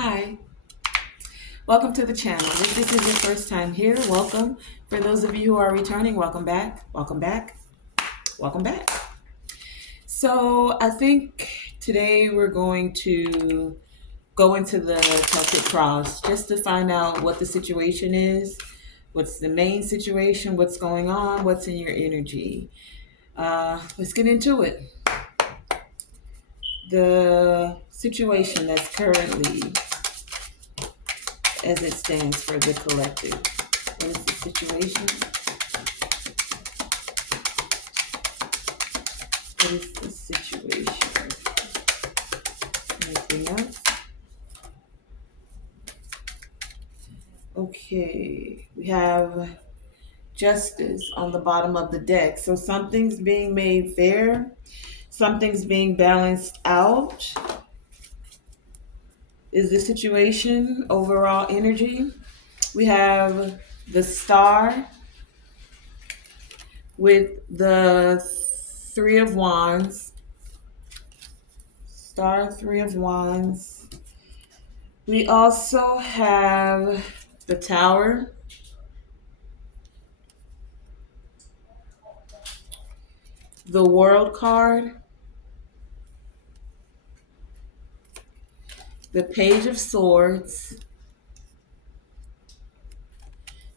Hi, welcome to the channel. If this is your first time here, welcome. For those of you who are returning, welcome back, welcome back, welcome back. So I think today we're going to go into the Celtic Cross just to find out what the situation is, what's the main situation, what's going on, what's in your energy. Let's get into it. The situation that's currently as it stands for the collective. What is the situation? What is the situation? Anything else? Okay, we have justice on the bottom of the deck. So something's being made fair, something's being balanced out. Is the situation overall energy? We have the star with the Three of Wands. Star, Three of Wands. We also have the Tower, the World card, the Page of Swords,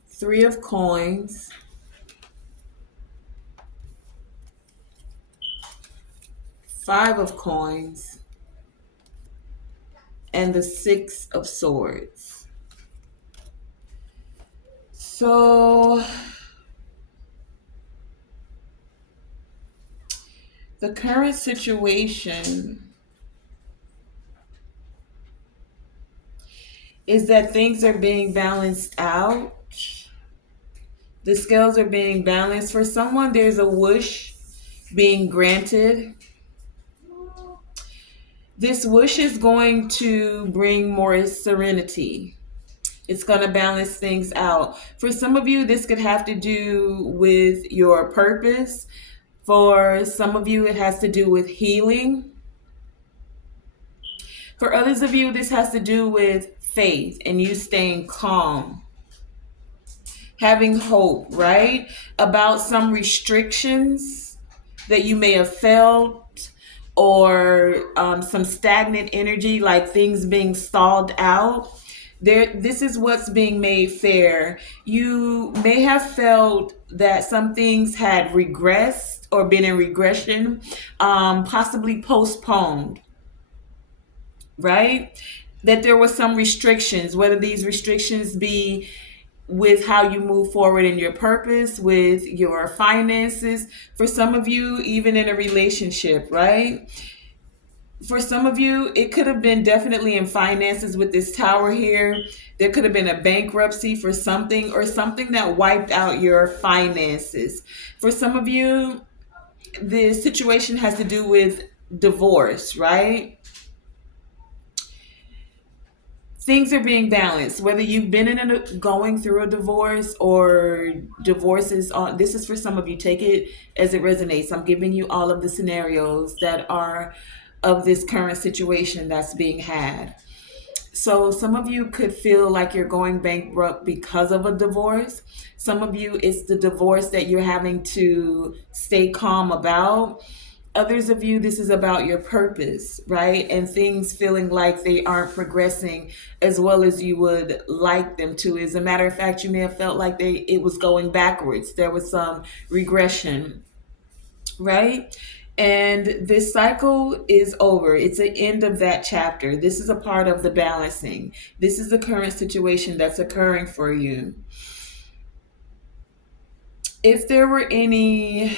Three of Coins, Five of Coins, and the Six of Swords. So the current situation is that things are being balanced out. The scales are being balanced. For someone, there's a wish being granted. This wish is going to bring more serenity. It's going to balance things out. For some of you, this could have to do with your purpose. For some of you, it has to do with healing. For others of you, this has to do with faith and you staying calm, having hope, right? About some restrictions that you may have felt, or some stagnant energy, like things being stalled out. This is what's being made fair. You may have felt that some things had regressed or been in regression, possibly postponed, right? That there were some restrictions, whether these restrictions be with how you move forward in your purpose, with your finances. For some of you, even in a relationship, right? For some of you, it could have been definitely in finances with this tower here. There could have been a bankruptcy for something, or something that wiped out your finances. For some of you, the situation has to do with divorce, right? Things are being balanced, whether you've been going through a divorce, or divorces on. This is for some of you. Take it as it resonates. I'm giving you all of the scenarios that are of this current situation that's being had. So some of you could feel like you're going bankrupt because of a divorce. Some of you, it's the divorce that you're having to stay calm about. Others of you, this is about your purpose, right? And things feeling like they aren't progressing as well as you would like them to. As a matter of fact, you may have felt like it was going backwards. There was some regression, right? And this cycle is over. It's the end of that chapter. This is a part of the balancing. This is the current situation that's occurring for you. If there were any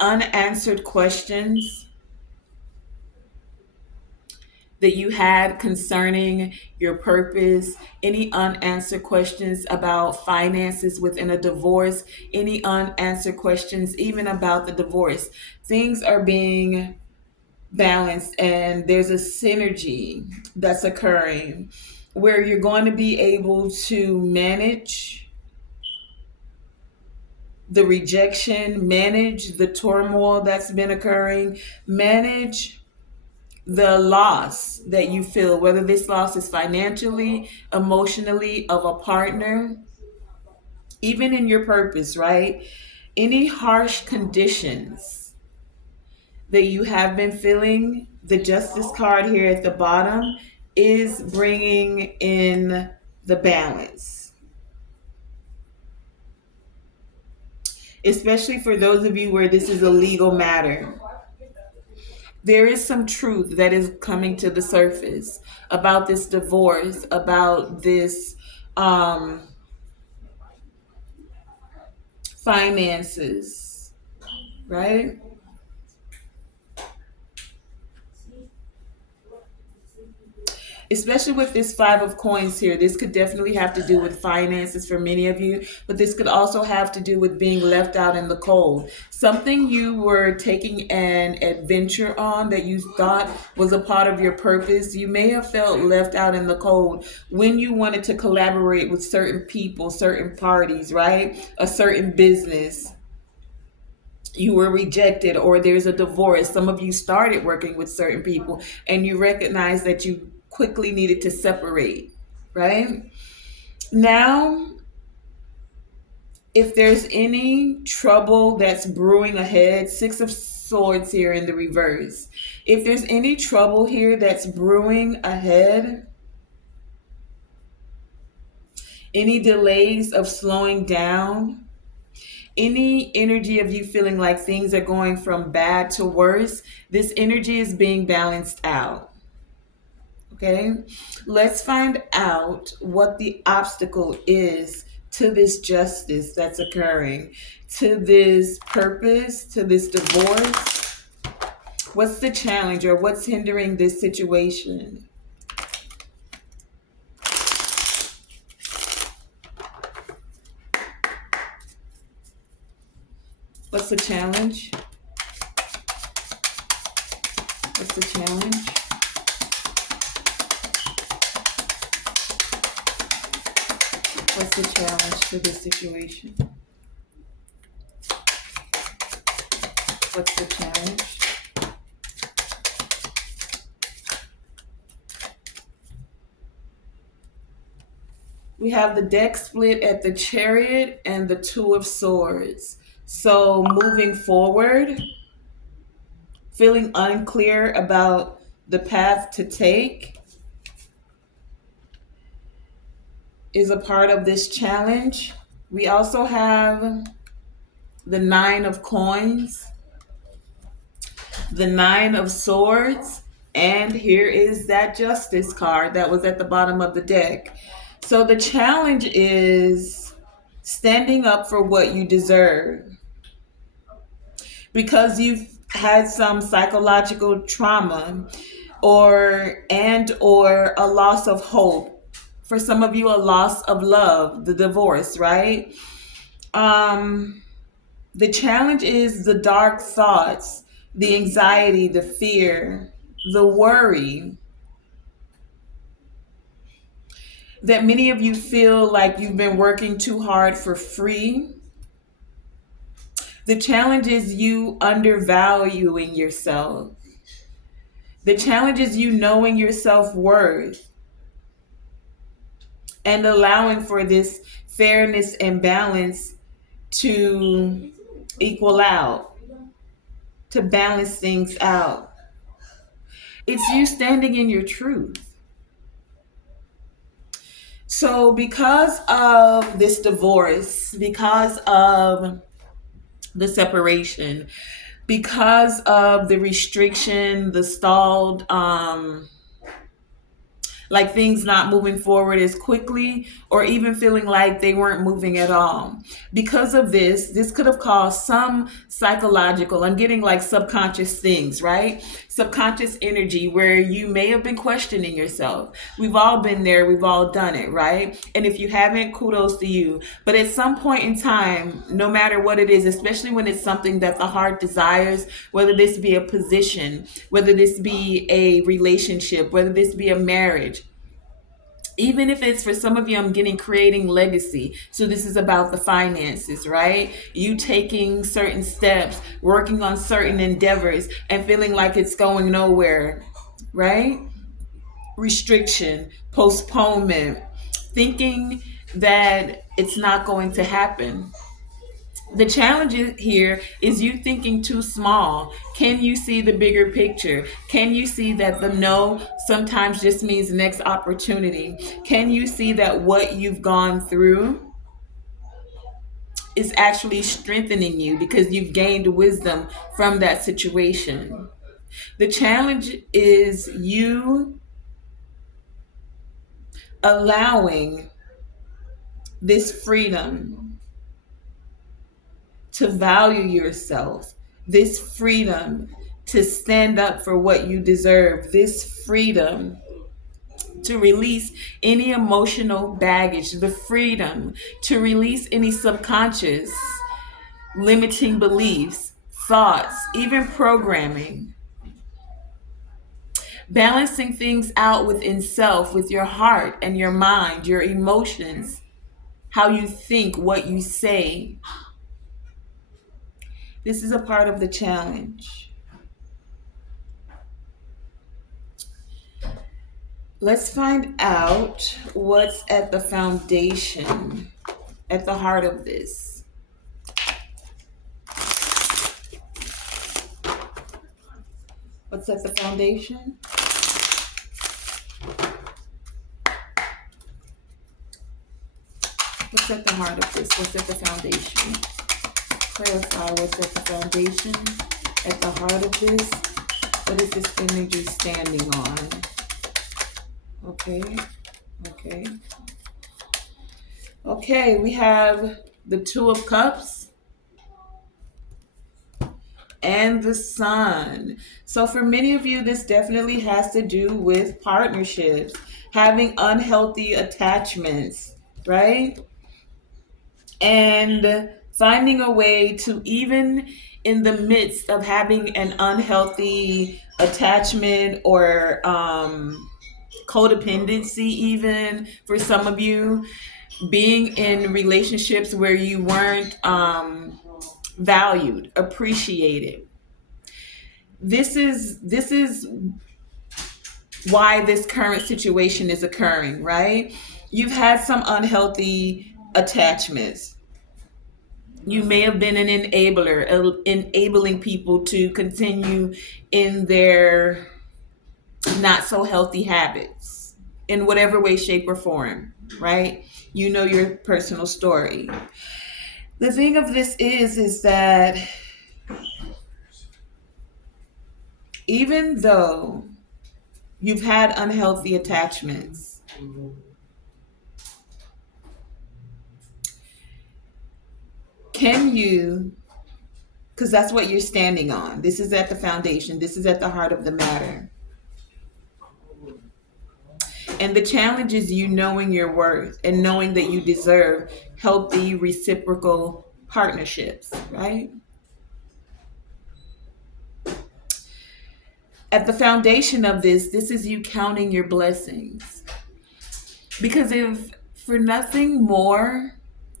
unanswered questions that you had concerning your purpose, any unanswered questions about finances within a divorce, any unanswered questions even about the divorce, things are being balanced, and there's a synergy that's occurring where you're going to be able to manage the rejection, manage the turmoil that's been occurring, manage the loss that you feel, whether this loss is financially, emotionally, of a partner, even in your purpose, right? Any harsh conditions that you have been feeling, the justice card here at the bottom is bringing in the balance. Especially for those of you where this is a legal matter. There is some truth that is coming to the surface about this divorce, about this um, finances, right? Especially with this five of coins here, this could definitely have to do with finances for many of you, but this could also have to do with being left out in the cold. Something you were taking an adventure on that you thought was a part of your purpose, you may have felt left out in the cold when you wanted to collaborate with certain people, certain parties, right? A certain business. You were rejected, or there's a divorce. Some of you started working with certain people and you recognize that you quickly needed to separate, right? Now, if there's any trouble that's brewing ahead, Six of Swords here in the reverse. If there's any trouble here that's brewing ahead, any delays of slowing down, any energy of you feeling like things are going from bad to worse, this energy is being balanced out. Okay, let's find out what the obstacle is to this justice that's occurring, to this purpose, to this divorce. What's the challenge or what's hindering this situation? What's the challenge? What's the challenge? What's the challenge to this situation? What's the challenge? We have the deck split at the Chariot and the Two of Swords. So moving forward, feeling unclear about the path to take is a part of this challenge. We also have the Nine of Coins, the Nine of Swords, and here is that Justice card that was at the bottom of the deck. So the challenge is standing up for what you deserve. Because you've had some psychological trauma or a loss of hope. For some of you, a loss of love, the divorce, right? The challenge is the dark thoughts, the anxiety, the fear, the worry that many of you feel like you've been working too hard for free. The challenge is you undervaluing yourself. The challenge is you knowing your self-worth and allowing for this fairness and balance to equal out, to balance things out. It's you standing in your truth. So because of this divorce, because of the separation, because of the restriction, the stalled, like things not moving forward as quickly, or even feeling like they weren't moving at all. Because of this could have caused some psychological, I'm getting like subconscious things, right? Subconscious energy where you may have been questioning yourself. We've all been there, we've all done it, right? And if you haven't, kudos to you. But at some point in time, no matter what it is, especially when it's something that the heart desires, whether this be a position, whether this be a relationship, whether this be a marriage, even if it's for some of you, I'm getting creating legacy. So this is about the finances, right? You taking certain steps, working on certain endeavors and feeling like it's going nowhere. right? Restriction, postponement, thinking that it's not going to happen. The challenge here is you thinking too small. Can you see the bigger picture? Can you see that the no sometimes just means next opportunity? Can you see that what you've gone through is actually strengthening you because you've gained wisdom from that situation? The challenge is you allowing this freedom to value yourself, this freedom to stand up for what you deserve, this freedom to release any emotional baggage, the freedom to release any subconscious limiting beliefs, thoughts, even programming. Balancing things out within self, with your heart and your mind, your emotions, how you think, what you say. This is a part of the challenge. Let's find out what's at the foundation, at the heart of this. What's at the foundation? What's at the heart of this? What's at the foundation? Clarify what's at the foundation, at the heart of this. What is this energy standing on? Okay, okay. Okay, we have the Two of Cups and the Sun. So for many of you, this definitely has to do with partnerships, having unhealthy attachments, right? And finding a way to, even in the midst of having an unhealthy attachment or codependency, even for some of you, being in relationships where you weren't valued, appreciated. This is why this current situation is occurring, right? You've had some unhealthy attachments. You may have been an enabler, enabling people to continue in their not so healthy habits in whatever way, shape, or form, right? You know your personal story. The thing of this is that even though you've had unhealthy attachments, can you, because that's what you're standing on. This is at the foundation. This is at the heart of the matter. And the challenge is you knowing your worth and knowing that you deserve healthy reciprocal partnerships, right? At the foundation of this is you counting your blessings. Because if for nothing more,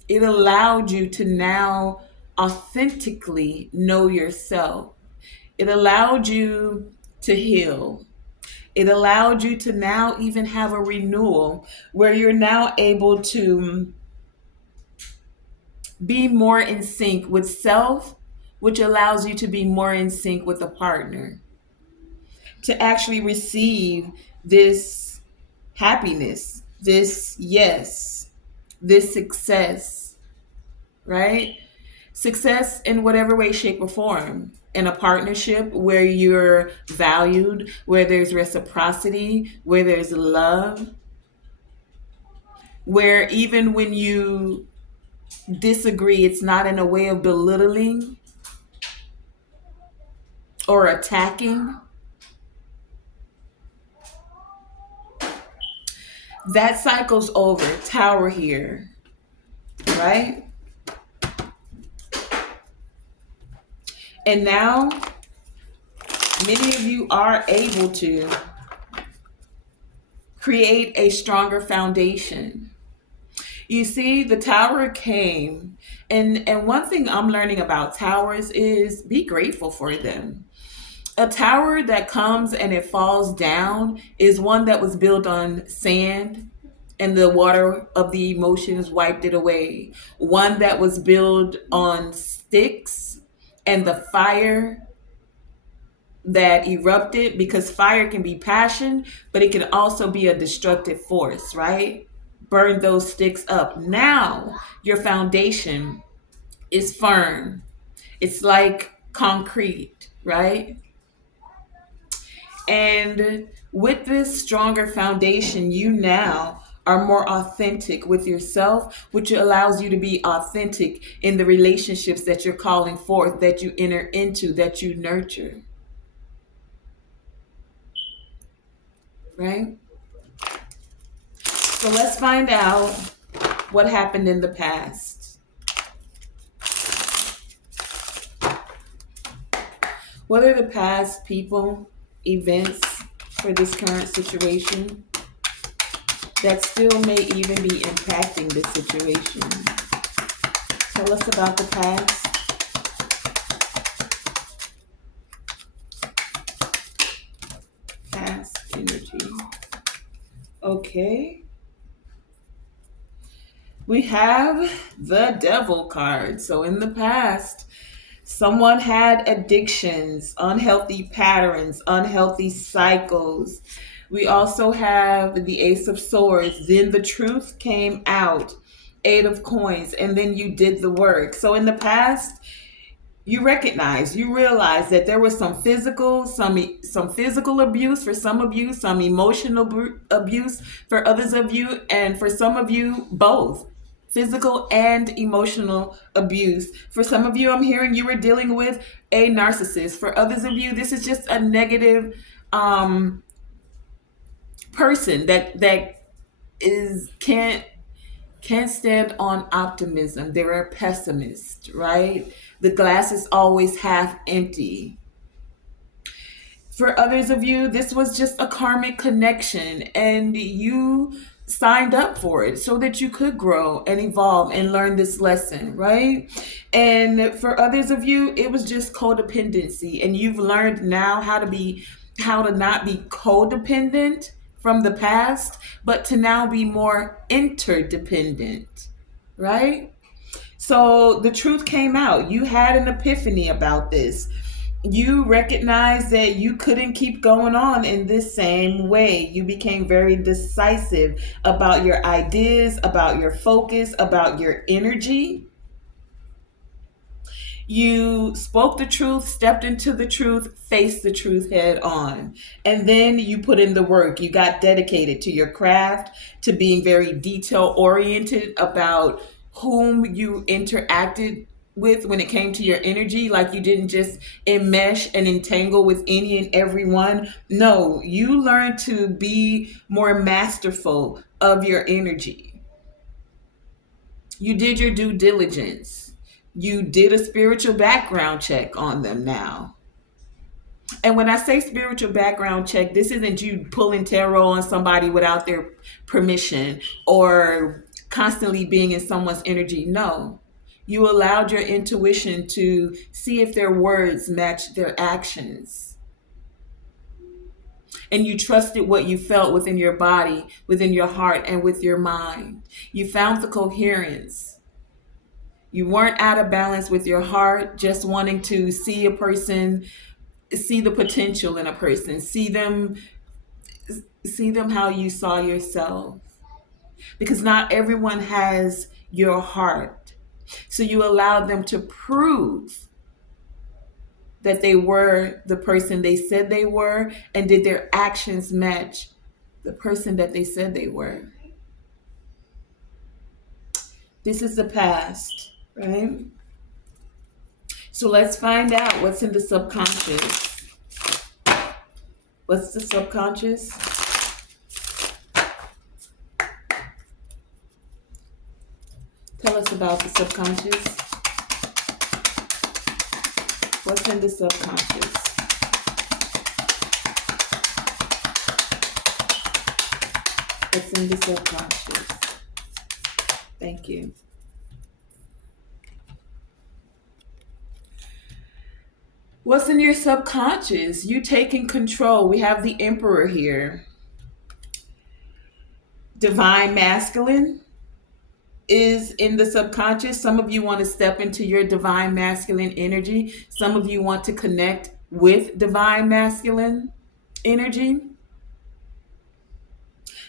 it allowed you to now authentically know yourself. It allowed you to heal. It allowed you to now even have a renewal where you're now able to be more in sync with self, which allows you to be more in sync with a partner, to actually receive this happiness, this yes, this success, right? Success in whatever way, shape, or form. In a partnership where you're valued, where there's reciprocity, where there's love, where even when you disagree, it's not in a way of belittling or attacking. That cycle's over. Tower here, right? And now, many of you are able to create a stronger foundation. You see, the tower came, and one thing I'm learning about towers is be grateful for them. A tower that comes and it falls down is one that was built on sand and the water of the emotions wiped it away. One that was built on sticks and the fire that erupted, because fire can be passion, but it can also be a destructive force, right? Burn those sticks up. Now your foundation is firm. It's like concrete, right? And with this stronger foundation, you now are more authentic with yourself, which allows you to be authentic in the relationships that you're calling forth, that you enter into, that you nurture, right? So let's find out what happened in the past. What are the past people, events for this current situation that still may even be impacting this situation? Tell us about the past. Past energy. Okay. We have the devil card. So in the past, someone had addictions, unhealthy patterns, unhealthy cycles. We also have the Ace of Swords. Then the truth came out. Eight of Coins. And then you did the work. So in the past, you realize that there was some physical abuse for some of you, some emotional abuse for others of you, and for some of you both physical and emotional abuse. For some of you, I'm hearing you were dealing with a narcissist. For others of you, this is just a negative person that is can't stand on optimism. They're a pessimist, right? The glass is always half empty. For others of you, this was just a karmic connection and you signed up for it so that you could grow and evolve and learn this lesson, right? And for others of you, it was just codependency and you've learned now how to not be codependent from the past, but to now be more interdependent, right? So the truth came out. You had an epiphany about this. You recognized that you couldn't keep going on in this same way. You became very decisive about your ideas, about your focus, about your energy. You spoke the truth, stepped into the truth, faced the truth head on. And then you put in the work. You got dedicated to your craft, to being very detail oriented about whom you interacted with when it came to your energy. Like you didn't just enmesh and entangle with any and everyone. No, you learned to be more masterful of your energy. You did your due diligence. You did a spiritual background check on them now. And when I say spiritual background check, this isn't you pulling tarot on somebody without their permission or constantly being in someone's energy. No. You allowed your intuition to see if their words match their actions. And you trusted what you felt within your body, within your heart, and with your mind. You found the coherence. You weren't out of balance with your heart, just wanting to see a person, see the potential in a person, see them how you saw yourself. Because not everyone has your heart. So you allowed them to prove that they were the person they said they were, and did their actions match the person that they said they were. This is the past, right? So let's find out what's in the subconscious. What's the subconscious? Tell us about the subconscious. What's in the subconscious? What's in the subconscious? Thank you. What's in your subconscious? You taking control. We have the Emperor here. Divine masculine is in the subconscious. Some of you want to step into your divine masculine energy. Some of you want to connect with divine masculine energy.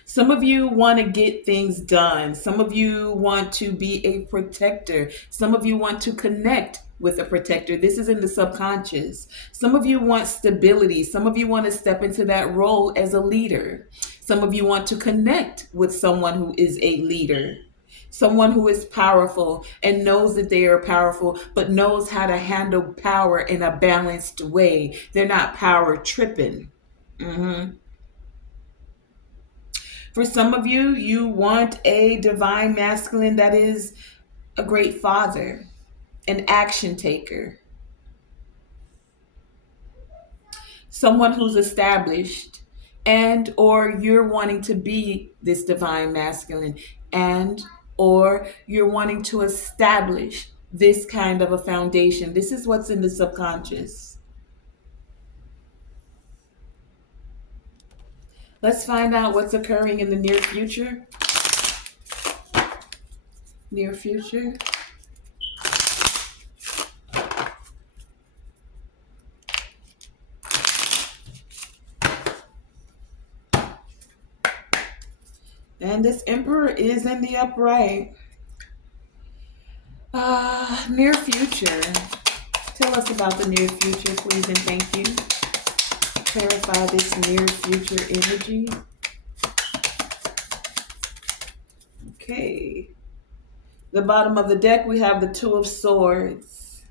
Some of you want to get things done. Some of you want to be a protector. Some of you want to connect with a protector. This is in the subconscious. Some of you want stability. Some of you want to step into that role as a leader. Some of you want to connect with someone who is a leader. Someone who is powerful and knows that they are powerful, but knows how to handle power in a balanced way. They're not power tripping. Mhm. For some of you, you want a divine masculine that is a great father, an action taker, someone who's established, and or you're wanting to be this divine masculine, and or you're wanting to establish this kind of a foundation. This is what's in the subconscious. Let's find out what's occurring in the near future. Near future. And this Emperor is in the upright. Near future. Tell us about the near future, please, and thank you. Clarify this near future energy. Okay. The bottom of the deck, we have the Two of Swords.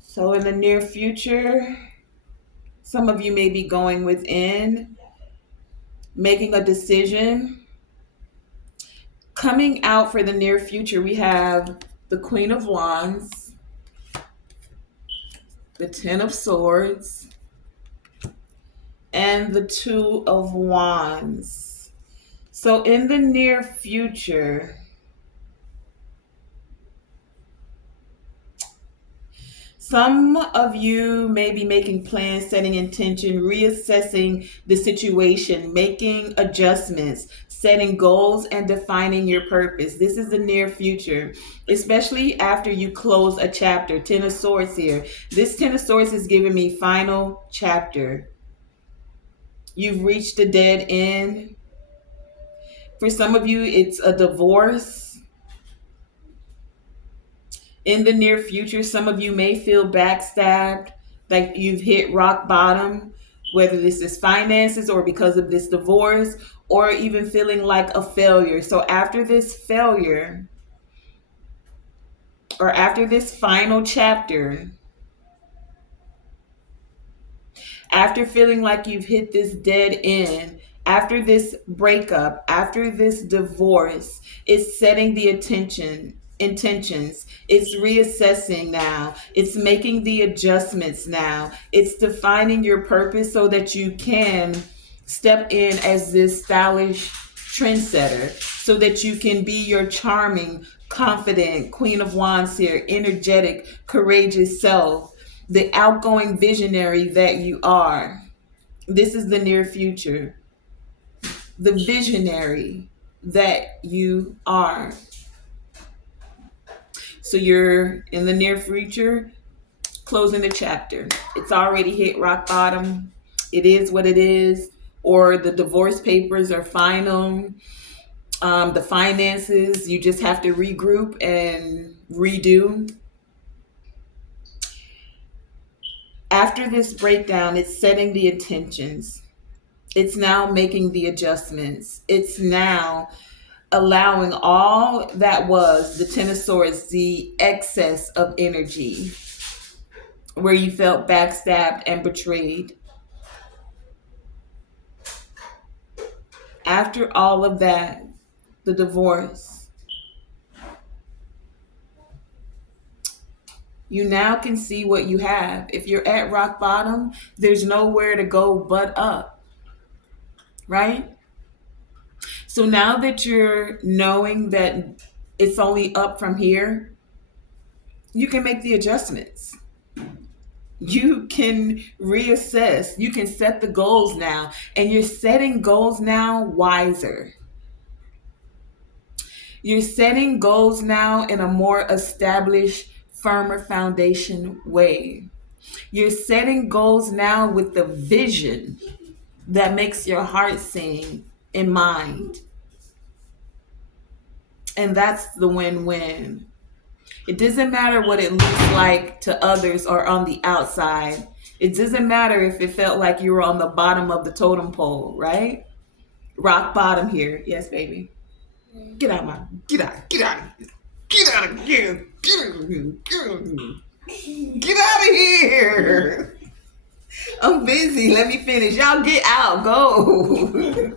So in the near future, some of you may be going within, making a decision. Coming out for the near future, we have the Queen of Wands, the Ten of Swords, and the Two of Wands. So in the near future, some of you may be making plans, setting intention, reassessing the situation, making adjustments, setting goals, and defining your purpose. This is the near future, especially after you close a chapter. Ten of Swords here. This Ten of Swords is giving me final chapter. You've reached a dead end. For some of you, it's a divorce. In the near future, some of you may feel backstabbed, like you've hit rock bottom, whether this is finances or because of this divorce, or even feeling like a failure. So after this failure, or after this final chapter, after feeling like you've hit this dead end, after this breakup, after this divorce, it's setting the intentions. It's reassessing now. It's making the adjustments now. It's defining your purpose so that you can step in as this stylish trendsetter, so that you can be your charming, confident Queen of Wands here, energetic, courageous self, the outgoing visionary that you are. This is the near future. The visionary that you are. So you're in the near future, closing the chapter. It's already hit rock bottom. It is what it is. Or the divorce papers are final. The finances, you just have to regroup and redo. After this breakdown, it's setting the intentions. It's now making the adjustments. It's now allowing all that was the Ten of Swords, the excess of energy, where you felt backstabbed and betrayed. After all of that, the divorce, you now can see what you have. If you're at rock bottom, there's nowhere to go but up, right? So now that you're knowing that it's only up from here, you can make the adjustments. You can reassess. You can set the goals now. And you're setting goals now wiser. You're setting goals now in a more established, firmer foundation way. You're setting goals now with the vision that makes your heart sing in mind. And that's the win win. It doesn't matter what it looks like to others or on the outside. It doesn't matter if it felt like you were on the bottom of the totem pole, right? Rock bottom here. Yes, baby. Get out of my get out of here. Get out of here. Get out of here. Get out of here. Get out of here. I'm busy. Let me finish. Y'all get out. Go.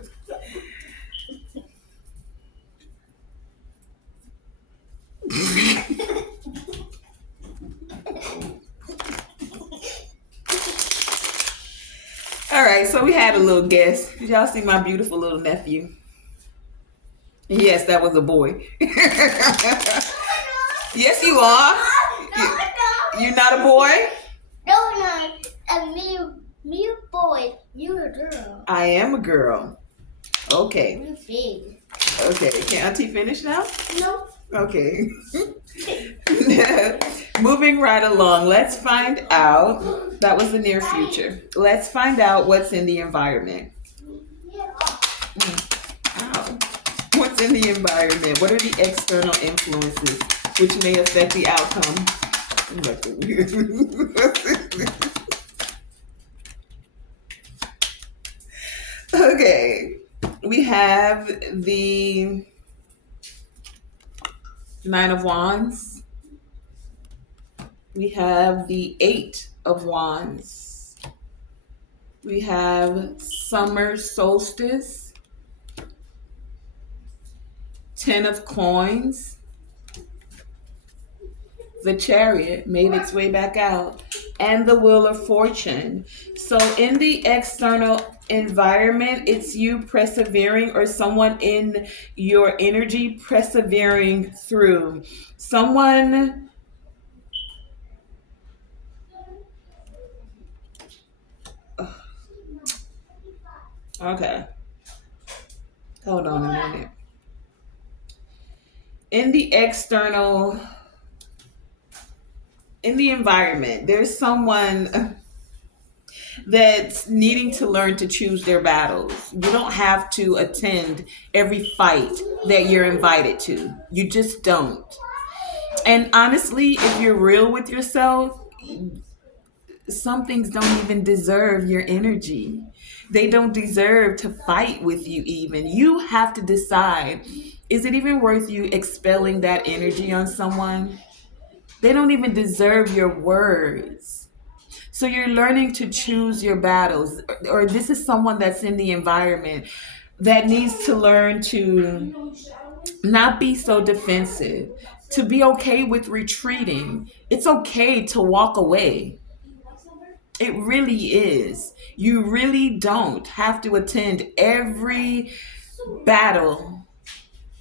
All right, so we had a little guest. Did y'all see my beautiful little nephew? Yes, that was a boy. Yes, you are. You're not a boy? No, no. Me a boy. You a girl. I am a girl. Okay. You big. Okay. Can Auntie finish now? No. Okay. Moving right along, let's find out. That was the near future. Let's find out what's in the environment. Ow. What's in the environment? What are the external influences which may affect the outcome? Okay. We have the Nine of Wands. We have the Eight of Wands. We have Summer Solstice. Ten of Coins. The Chariot made its way back out. And the Wheel of Fortune. So in the external environment, it's you persevering or someone in your energy persevering through. Someone okay. Hold on a minute. In the external in the environment, there's someone that's needing to learn to choose their battles. You don't have to attend every fight that you're invited to. You just don't. And honestly, if you're real with yourself, some things don't even deserve your energy. They don't deserve to fight with you even. You have to decide, is it even worth you expelling that energy on someone? They don't even deserve your words. So you're learning to choose your battles. Or this is someone that's in the environment that needs to learn to not be so defensive, to be okay with retreating. It's okay to walk away. It really is. You really don't have to attend every battle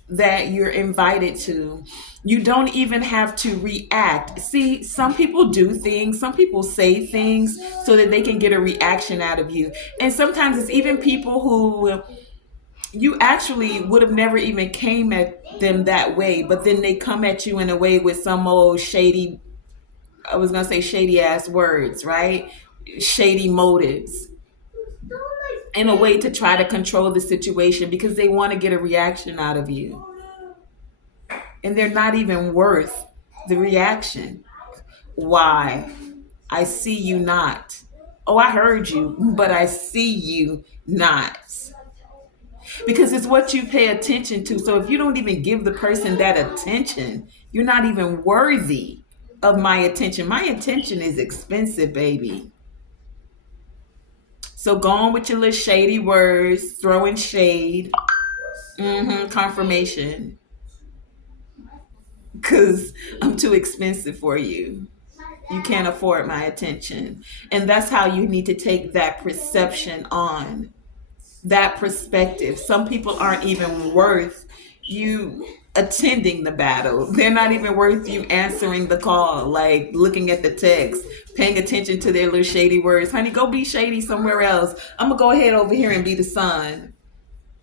that you're invited to. You don't even have to react. See, some people do things, some people say things so that they can get a reaction out of you. And sometimes it's even people who you actually would have never even came at them that way, but then they come at you in a way with some old shady, I was going to say shady ass words, right? Shady motives in a way to try to control the situation because they want to get a reaction out of you. And they're not even worth the reaction. Why? I see you not. Oh, I heard you, but I see you not. Because it's what you pay attention to. So if you don't even give the person that attention, you're not even worthy of my attention. My attention is expensive, baby. So go on with your little shady words, throwing shade. Confirmation. Because I'm too expensive for you. You can't afford my attention. And that's how you need to take that perception on, that perspective. Some people aren't even worth you attending the battle. They're not even worth you answering the call, like looking at the text, paying attention to their little shady words. Honey, go be shady somewhere else. I'm gonna go ahead over here and be the sun.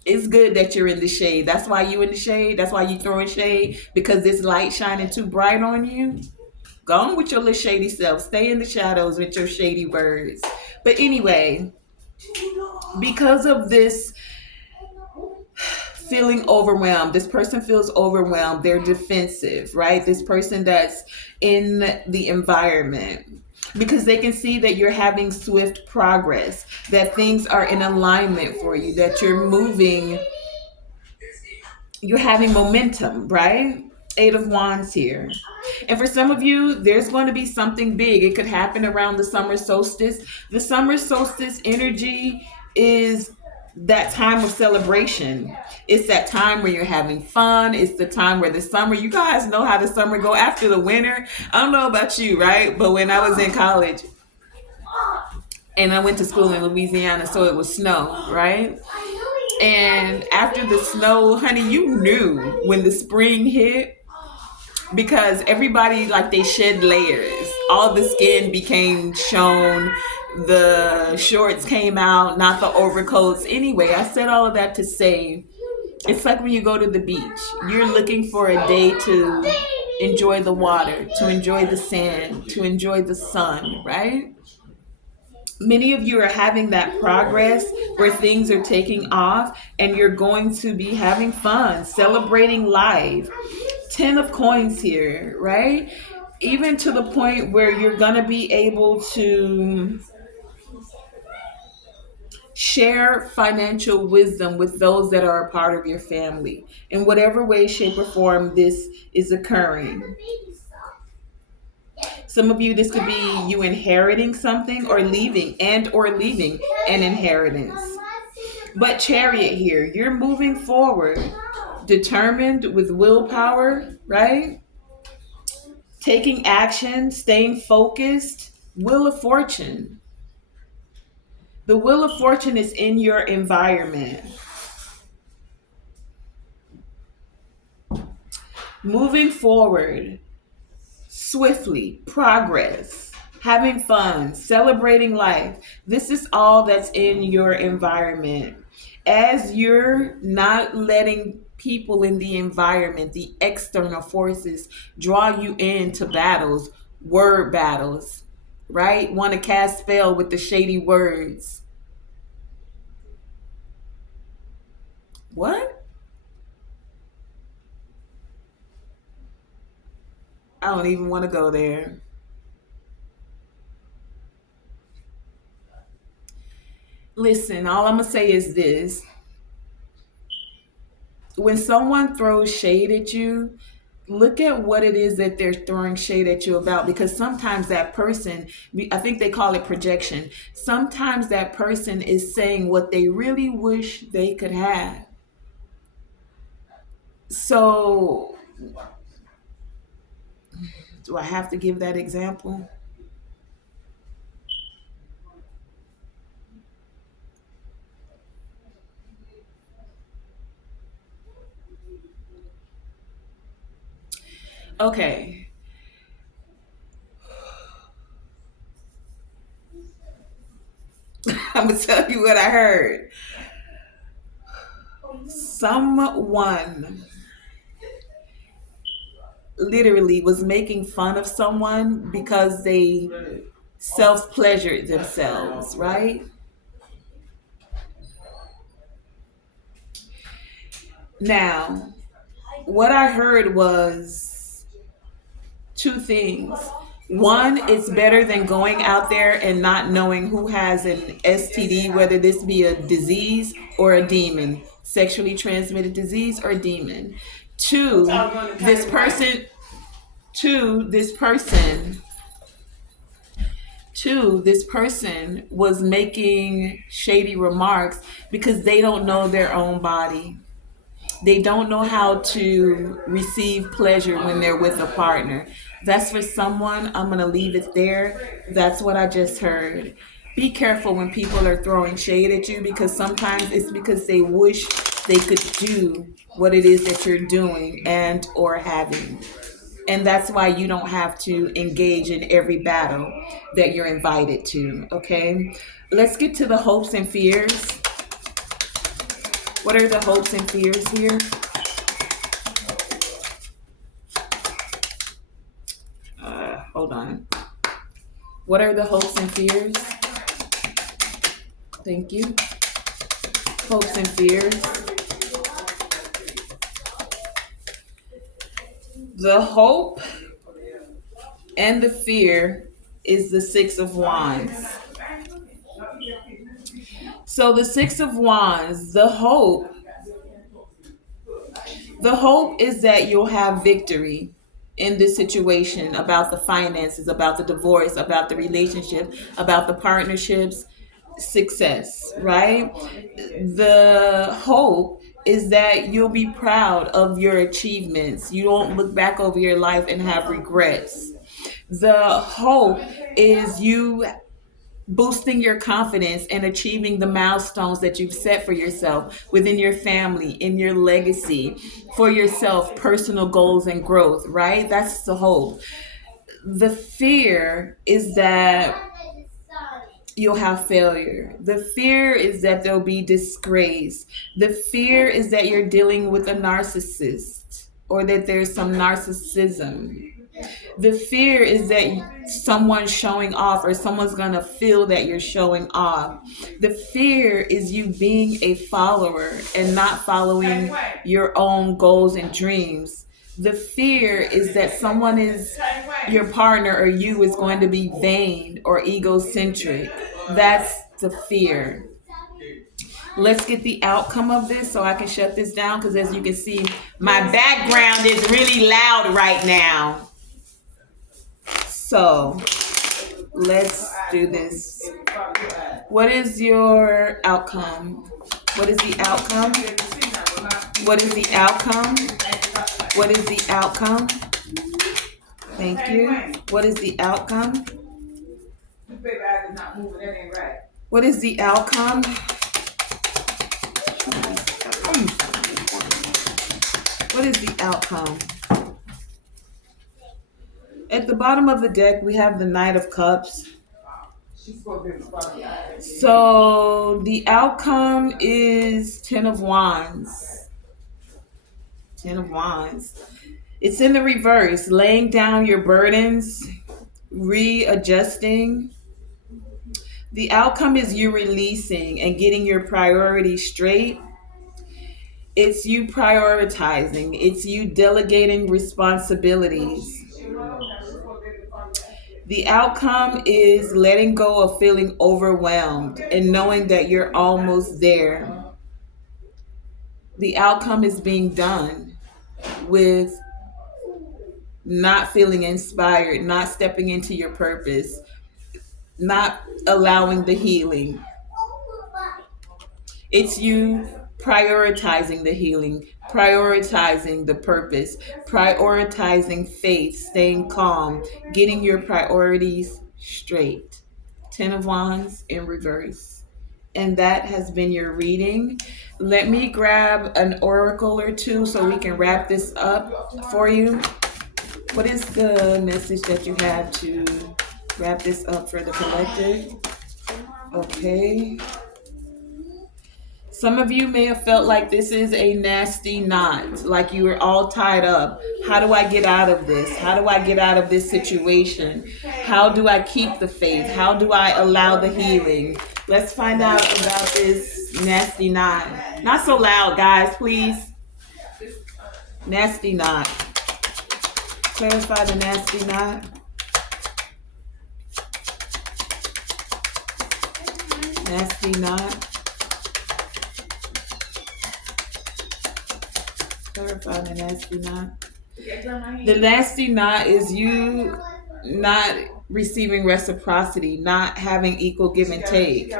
It's good that you're in the shade. That's why you in the shade. That's why you throwing shade, because this light shining too bright on you. Go on with your little shady self. Stay in the shadows with your shady words. But anyway, because of this feeling overwhelmed, this person feels overwhelmed. They're defensive, right? This person that's in the environment, because they can see that you're having swift progress, that things are in alignment for you, that you're having momentum, right? Eight of Wands here. And for some of you, there's going to be something big. It could happen around the summer solstice. The summer solstice energy is that time of celebration. It's that time where you're having fun. It's the time where the summer, you guys know how the summer go after the winter. I don't know about you, right? But when I was in college and I went to school in Louisiana, so it was snow, right? And after the snow, honey, you knew when the spring hit, because everybody, like, they shed layers. All the skin became shown. The shorts came out, not the overcoats. Anyway, I said all of that to say, it's like when you go to the beach. You're looking for a day to enjoy the water, to enjoy the sand, to enjoy the sun, right? Many of you are having that progress where things are taking off and you're going to be having fun, celebrating life. 10 of coins here, right? Even to the point where you're going to be able to share financial wisdom with those that are a part of your family. In whatever way, shape, or form this is occurring. Some of you, this could be you inheriting something or leaving an inheritance. But Chariot here, you're moving forward, determined with willpower, right? Taking action, staying focused. Wheel of Fortune. The Wheel of Fortune is in your environment. Moving forward, swiftly, progress, having fun, celebrating life. This is all that's in your environment. As you're not letting people in the environment, the external forces, draw you into battles, word battles, right? Want to cast spell with the shady words. What? I don't even want to go there. Listen, all I'm going to say is this. When someone throws shade at you, look at what it is that they're throwing shade at you about, because sometimes that person, I think they call it projection. Sometimes that person is saying what they really wish they could have. So, do I have to give that example? Okay. I'm going to tell you what I heard. Someone literally was making fun of someone because they self pleasured themselves, right? Now, what I heard was two things. One, it's better than going out there and not knowing who has an STD, whether this be a disease or a demon, sexually transmitted disease or demon. Two, this person, two, this person, two, this person was making shady remarks because they don't know their own body. They don't know how to receive pleasure when they're with a partner. That's for someone. I'm going to leave it there. That's what I just heard. Be careful when people are throwing shade at you, because sometimes it's because they wish they could do what it is that you're doing and or having. And that's why you don't have to engage in every battle that you're invited to. Okay. Let's get to the hopes and fears. What are the hopes and fears here? Hold on. What are the hopes and fears? Thank you. Hopes and fears. The hope and the fear is the Six of Wands. So the Six of Wands, the hope is that you'll have victory in this situation about the finances, about the divorce, about the relationship, about the partnerships, success, right? The hope is that you'll be proud of your achievements. You don't look back over your life and have regrets. The hope is you boosting your confidence and achieving the milestones that you've set for yourself within your family, in your legacy, for yourself, personal goals and growth, right? That's the hope. The fear is that you'll have failure. The fear is that there'll be disgrace. The fear is that you're dealing with a narcissist or that there's some narcissism. The fear is that someone's showing off or someone's going to feel that you're showing off. The fear is you being a follower and not following your own goals and dreams. The fear is that someone is your partner or you is going to be vain or egocentric. That's the fear. Let's get the outcome of this so I can shut this down because as you can see, my background is really loud right now. So let's do this. What is your outcome? What is the outcome? What is the outcome? What is the outcome? Thank you. What is the outcome? What is the outcome? What is the outcome? At the bottom of the deck, we have the Knight of Cups. So the outcome is Ten of Wands. Ten of Wands. It's in the reverse, laying down your burdens, readjusting. The outcome is you releasing and getting your priorities straight. It's you prioritizing. It's you delegating responsibilities. The outcome is letting go of feeling overwhelmed and knowing that you're almost there. The outcome is being done with not feeling inspired, not stepping into your purpose, not allowing the healing. It's you prioritizing the healing, prioritizing the purpose, prioritizing faith, staying calm, getting your priorities straight. Ten of Wands in reverse. And that has been your reading. Let me grab an oracle or two so we can wrap this up for you. What is the message that you have to wrap this up for the collective? Okay. Some of you may have felt like this is a nasty knot, like you were all tied up. How do I get out of this? How do I get out of this situation? How do I keep the faith? How do I allow the healing? Let's find out about this nasty knot. Not so loud, guys, please. Nasty knot. Clarify the nasty knot. Nasty knot. Clarify the nasty knot. The nasty knot is you not receiving reciprocity, not having equal give and take.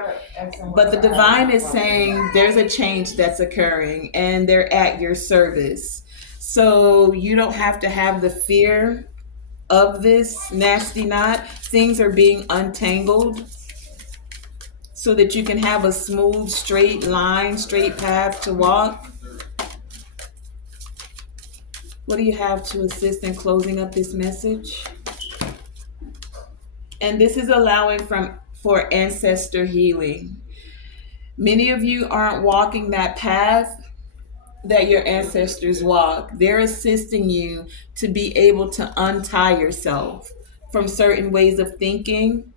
But the divine is saying there's a change that's occurring and they're at your service. So you don't have to have the fear of this nasty knot. Things are being untangled so that you can have a smooth, straight line, straight path to walk. What do you have to assist in closing up this message? And this is allowing for ancestor healing. Many of you aren't walking that path that your ancestors walk. They're assisting you to be able to untie yourself from certain ways of thinking,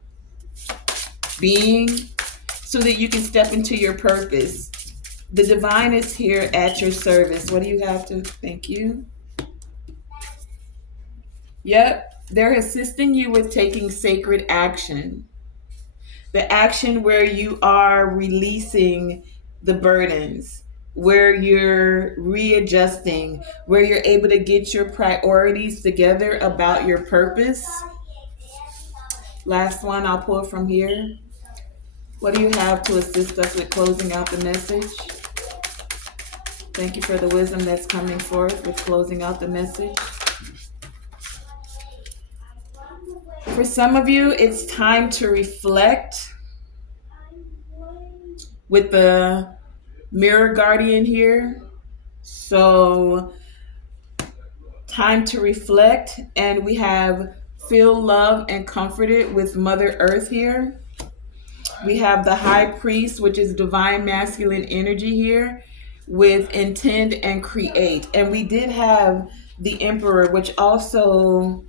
being, so that you can step into your purpose. The divine is here at your service. What do you have to? Thank you. Yep, they're assisting you with taking sacred action. The action where you are releasing the burdens, where you're readjusting, where you're able to get your priorities together about your purpose. Last one, I'll pull from here. What do you have to assist us with closing out the message? Thank you for the wisdom that's coming forth with closing out the message. For some of you, it's time to reflect with the mirror guardian here. So, time to reflect, and we have feel loved and comforted with Mother Earth here. We have the High Priest, which is divine masculine energy here, with intend and create. And we did have the Emperor, which also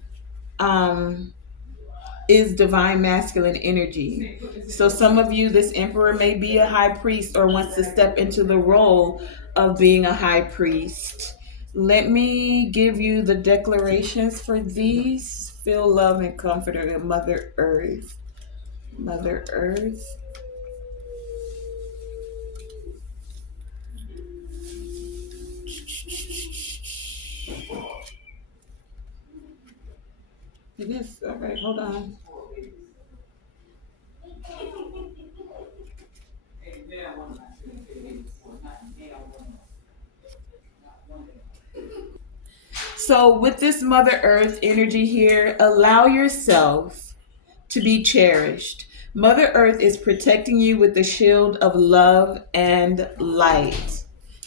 is divine masculine energy. So some of you, this Emperor may be a high priest or wants to step into the role of being a high priest. Let me give you the declarations for these. Feel love and comfort of Mother Earth. Mother Earth. It is. All right, hold on. So, with this Mother Earth energy here, allow yourself to be cherished. Mother Earth is protecting you with the shield of love and light.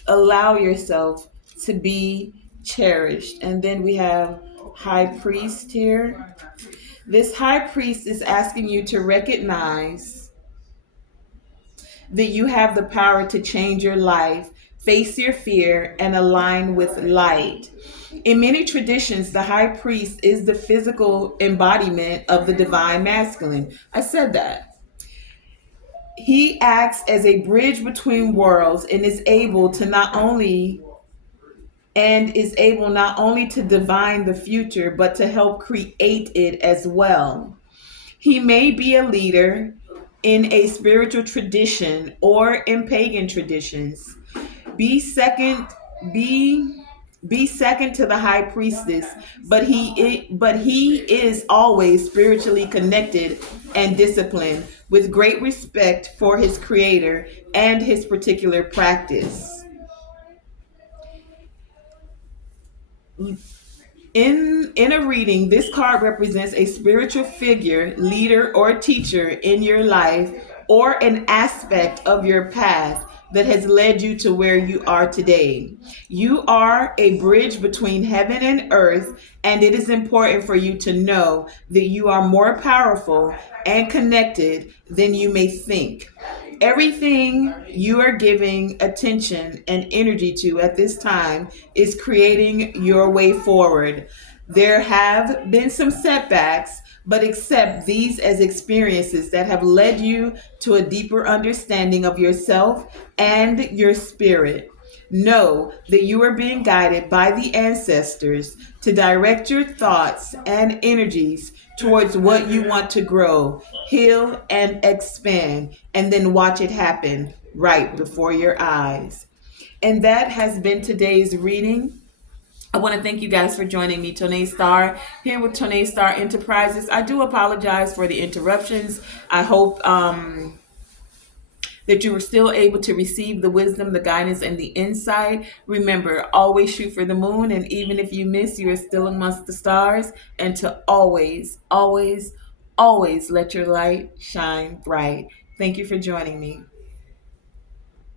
Allow yourself to be cherished. And then we have High Priest here. This High Priest is asking you to recognize that you have the power to change your life, face your fear, and align with light. In many traditions, the high priest is the physical embodiment of the divine masculine. I said that. He acts as a bridge between worlds and is able not only to divine the future, but to help create it as well. He may be a leader in a spiritual tradition or in pagan traditions. Be second, be be second to the high priestess, but he is always spiritually connected and disciplined with great respect for his creator and his particular practice. In a reading, this card represents a spiritual figure, leader, or teacher in your life or an aspect of your path that has led you to where you are today. You are a bridge between heaven and earth, and it is important for you to know that you are more powerful and connected than you may think. Everything you are giving attention and energy to at this time is creating your way forward. There have been some setbacks, but accept these as experiences that have led you to a deeper understanding of yourself and your spirit. Know that you are being guided by the ancestors to direct your thoughts and energies towards what you want to grow, heal, and expand, and then watch it happen right before your eyes. And that has been today's reading. I want to thank you guys for joining me, Tonae Star, here with Tonae Star Enterprises. I do apologize for the interruptions. I hope that you were still able to receive the wisdom, the guidance, and the insight. Remember, always shoot for the moon, and even if you miss, you are still amongst the stars. And to always, always, always let your light shine bright. Thank you for joining me.